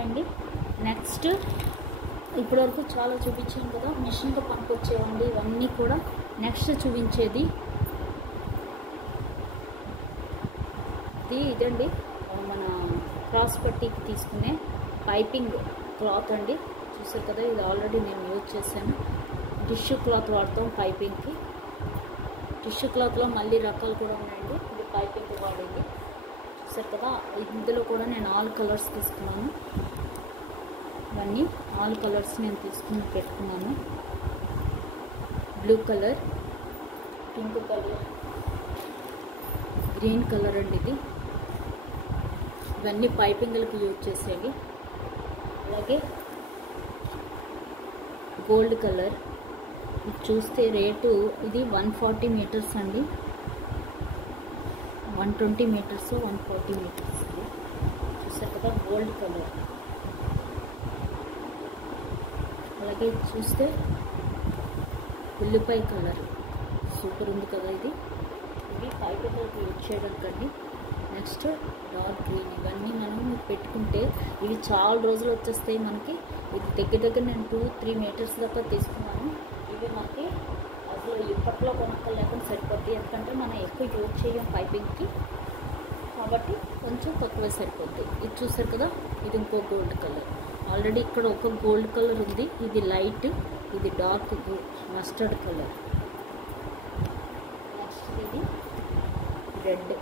Hi అండి. Next ఇప్పటివరకు చాలా చూపించాను కదా, మిషన్తో పనికొచ్చేవండి ఇవన్నీ కూడా. నెక్స్ట్ చూపించేది ఇదండి, మన క్రాస్ పట్టీకి తీసుకునే పైపింగ్ క్లాత్ అండి. చూసారు కదా, ఇది ఆల్రెడీ నేను యూజ్ చేశాను. టిష్యూ క్లాత్ వాడతాం పైపింగ్కి. టిష్యూ క్లాత్లో మళ్ళీ రకాలు కూడా ఉన్నాయండి. ఇది పైపింగ్ వాడేది. చూసారు కదా, ఇందులో కూడా నేను ఆల్ కలర్స్ తీసుకున్నాను. ఇవన్నీ ఆల్ కలర్స్ నేను తీసుకుని పెట్టుకున్నాను. Blue colour, pink colour, green colour అండి. ఇవన్నీ పైపింగ్లకు యూజ్ చేసేవి. అలాగే గోల్డ్ కలర్. ఇది చూస్తే రేటు ఇది 140 మీటర్స్ అండి. 120 మీటర్స్, 140 మీటర్స్. చూసారు కదా, గోల్డ్ కలర్. అలాగే చూస్తే ఉల్లిపాయ కలర్ సూపర్ ఉంది కదా ఇది. ఇవి పైపింగ్లకు యూజ్ చేయడానికండి. Next dark green. ఇవన్నీ మనం పెట్టుకుంటే ఇవి చాలా రోజులు వచ్చేస్తాయి మనకి. ఇది దగ్గర నేను 2-3 మీటర్స్ దాకా తీసుకున్నాను. ఇవి మనకి అసలు ఇప్పట్లో కొనక్కర్లేకుండా సరిపోద్ది. ఎందుకంటే మనం ఎక్కువ యూజ్ చేయం పైపింగ్కి, కాబట్టి కొంచెం తక్కువే సరిపోద్ది. ఇది చూసారు కదా, ఇది ఇంకో గోల్డ్ కలర్. ఆల్రెడీ ఇక్కడ ఒక గోల్డ్ కలర్ ఉంది. ఇది లైట్, ఇది డార్క్ మస్టర్డ్ కలర్. నెక్స్ట్ ఇది రెడ్.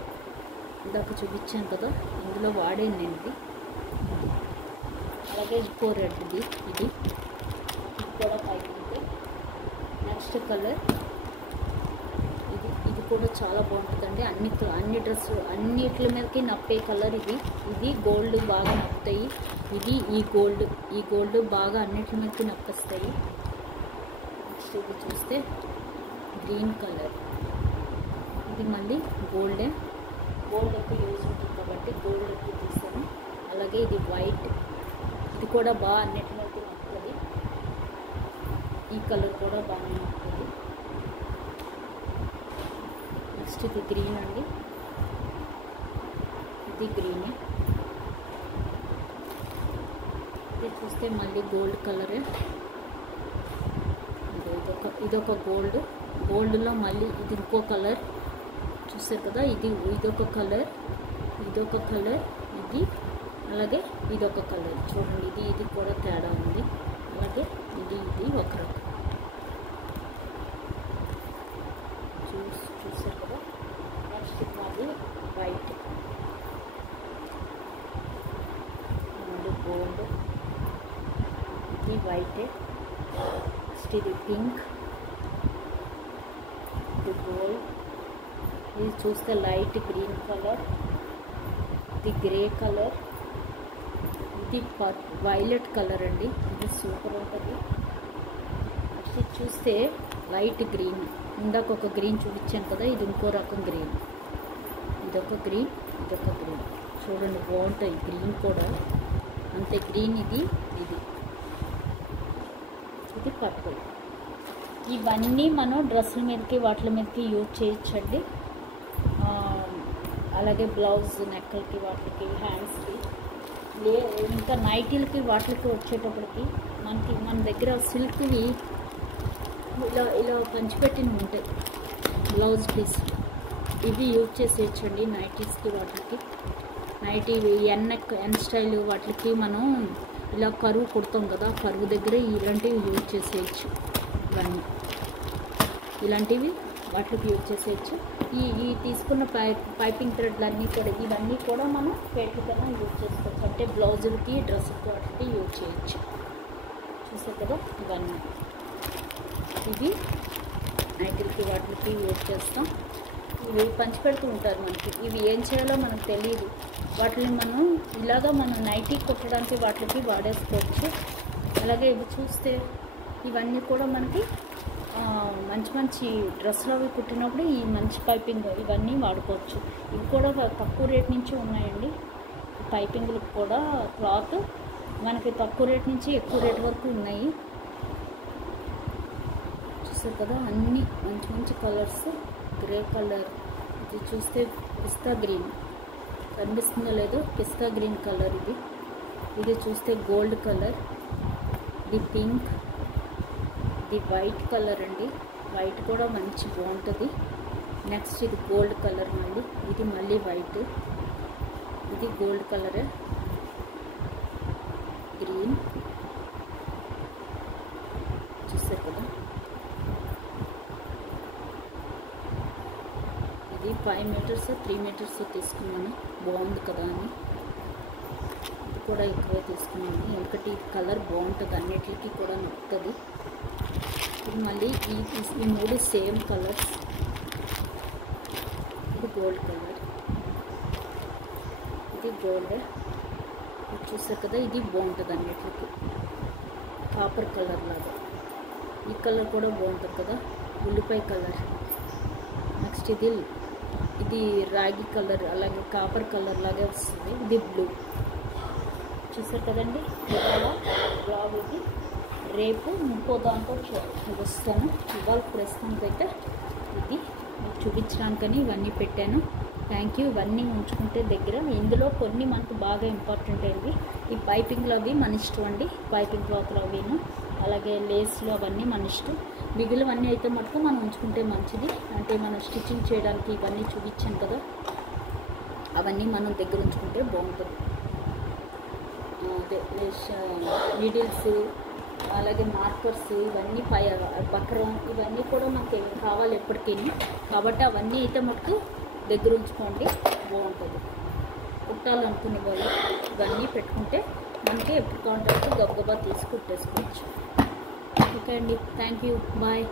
ఇందాక చూపించాను కదా, ఇందులో వాడాను నేను ఇది. అలాగే ఇంకో రెడ్ది, ఇది కూడా పైకి. నెక్స్ట్ కలర్ ఇది కూడా చాలా బాగుంటుందండి. అన్ని డ్రెస్సులు అన్నిటి మీదకి నప్పే కలర్ ఇది. ఇది గోల్డ్ బాగా నప్పుతాయి. ఇది ఈ గోల్డ్ బాగా అన్నిటి మీదకి నప్పేస్తాయి. నెక్స్ట్ ఇది చూస్తే గ్రీన్ కలర్. ఇది మళ్ళీ గోల్డ్ ఎక్కువ యూజ్ ఉంటుంది కాబట్టి గోల్డ్ ఎక్కువ తీస్తాను. అలాగే ఇది వైట్. ఇది కూడా బాగా అన్నిటి మీదకి నప్పుతుంది. ఈ కలర్ కూడా బాగా నప్పుతుంది. నెక్స్ట్ ఇది గ్రీన్ అండి. ఇది గ్రీనే. ఇది చూస్తే మళ్ళీ గోల్డ్ కలరే. ఇదొక గోల్డ్లో మళ్ళీ ఇది ఇంకో కలర్. చూసారు కదా, ఇదొక కలర్, ఇది అలాగే ఇదొక కలర్. చూడండి, ఇది కూడా తేడా ఉంది. అలాగే ఇది ఒక రకం. చూసారు కదా. నెక్స్ట్ అది వైట్, మళ్ళీ గోల్డ్, ఇది వైటే. నెక్స్ట్ ఇది పింక్, ఇది గోల్డ్. ఇది చూస్తే లైట్ గ్రీన్ కలర్, ఇది గ్రే కలర్, ఇది వైలెట్ కలర్ అండి. ఇది సూపర్ ఉంటుంది. నెక్స్ట్ చూస్తే లైట్ గ్రీన్. ఇందాక ఒక గ్రీన్ చూపించాను కదా, ఇది ఇంకో రకం గ్రీన్. ఇదొక గ్రీన్. చూడండి, బాగుంటాయి. గ్రీన్ కూడా అంతే గ్రీన్. ఇది పర్పుల్. ఇవన్నీ మనం డ్రెస్సుల మీదకి వాటి మీదకి యూజ్ చేయొచ్చండి. అలాగే బ్లౌజ్ నెక్కలకి, వాటికి, హ్యాండ్స్కి, ఇంకా నైటీలకి వాటికి వచ్చేటప్పటికి మన దగ్గర సిల్క్వి ఇలా పంచిపెట్టినవి ఉంటాయి బ్లౌజ్ పీస్. ఇవి యూజ్ చేసేయచ్చండి నైటీస్కి, వాటికి. నైటీ ఎన్ స్టైల్ వాటికి మనం ఇలా కరువు కుడతాం కదా, కరువు దగ్గర ఇలాంటివి యూజ్ చేసేయచ్చు. ఇలాంటివి వాటికి యూజ్ చేసేయచ్చు. ఈ తీసుకున్న పైపింగ్ థ్రెడ్లన్నీ కూడా ఇవన్నీ కూడా మనం వేటికైనా యూజ్ చేసుకోవచ్చు. అంటే బ్లౌజులకి, డ్రెస్సులకి, వాటికి యూజ్ చేయొచ్చు. చూసారు కదా, ఇవి నైటీలకి, వాటికి యూజ్ చేస్తాం. ఇవి పంచిపెడుతూ ఉంటారు మనకి. ఇవి ఏం చేయాలో మనకు తెలియదు. వాటిని మనం నైటీ కుట్టడానికి వాటికి వాడేసుకోవచ్చు. అలాగే ఇవి చూస్తే ఇవన్నీ కూడా మనకి మంచి డ్రెస్సులు అవి కుట్టినప్పుడు ఈ మంచి పైపింగ్ ఇవన్నీ వాడుకోవచ్చు. ఇవి కూడా తక్కువ రేట్ నుంచి ఉన్నాయండి. పైపింగ్లకు కూడా క్లాత్ మనకి తక్కువ రేట్ నుంచి ఎక్కువ రేట్ వరకు ఉన్నాయి. చూసారు కదా, అన్నీ మంచి కలర్స్. గ్రే కలర్, ఇది చూస్తే పిస్తా గ్రీన్, కనిపిస్తుందో లేదో, పిస్తా గ్రీన్ కలర్. ఇది ఇది చూస్తే గోల్డ్ కలర్, ఇది పింక్, ఇది వైట్ కలర్ అండి. వైట్ కూడా మంచి బాగుంటుంది. నెక్స్ట్ ఇది గోల్డ్ కలర్, మళ్ళీ ఇది మళ్ళీ వైట్, ఇది గోల్డ్ కలర్, గ్రీన్ చూసారు కదా. ఇది 5 మీటర్స్ 3 మీటర్స్ తీసుకున్నాను, బాగుంది కదా అని. ఇది కూడా ఎక్కువ తీసుకున్నాను, ఎందుకంటే ఈ కలర్ బాగుంటుంది, అన్నిటికీ కూడా నొక్కుతుంది. ఇది మళ్ళీ ఈ 3 సేమ్ కలర్స్. ఇది గోల్డ్ కలర్, ఇది గోల్డ్, ఇది చూసారు కదా. ఇది బాగుంటుంది అన్నిటికీ, కాపర్ కలర్ లాగా. ఈ కలర్ కూడా బాగుంటుంది కదా, ఉల్లిపాయ కలర్. నెక్స్ట్ ఇది రాగి కలర్, అలాగే కాపర్ కలర్ లాగే వస్తుంది. ఇది బ్లూ చూసారు కదండి. ఇవాళ బ్లాగ్ ఇది. రేపు ఇంకో దాంట్లో వస్తాను. ఇవాళ ప్రస్తుతానికైతే ఇది మీకు చూపించడానికని ఇవన్నీ పెట్టాను. Thank you. ఇవన్నీ ఉంచుకుంటే దగ్గర. ఇందులో కొన్ని మనకు బాగా ఇంపార్టెంట్ అయింది. ఈ పైపింగ్లు అవి మన ఇష్టం అండి, పైపింగ్ క్లాత్లు అవిను, అలాగే లేస్లు అవన్నీ మన ఇష్టం. మిగిలినవన్నీ అయితే మటుకు మనం ఉంచుకుంటే మంచిది. అంటే మనం స్టిచ్చింగ్ చేయడానికి ఇవన్నీ చూపించాను కదా, అవన్నీ మనం దగ్గర ఉంచుకుంటే బాగుంటుంది. అదే నీడిల్స్, అలాగే మార్కర్స్, ఇవన్నీ బక్రం, ఇవన్నీ కూడా మనకి కావాలి ఎప్పటికీ. కాబట్టి అవన్నీ అయితే మటుకు దగ్గర ఉంచుకోండి, బాగుంటుంది. కుట్టాలనుకునే వాళ్ళు ఇవన్నీ పెట్టుకుంటే మనకి ఎప్పుడు కావాలంటే గబగబా తీసి కుట్టేసుకోవచ్చు. ఓకే అండి, థ్యాంక్ యూ, బాయ్.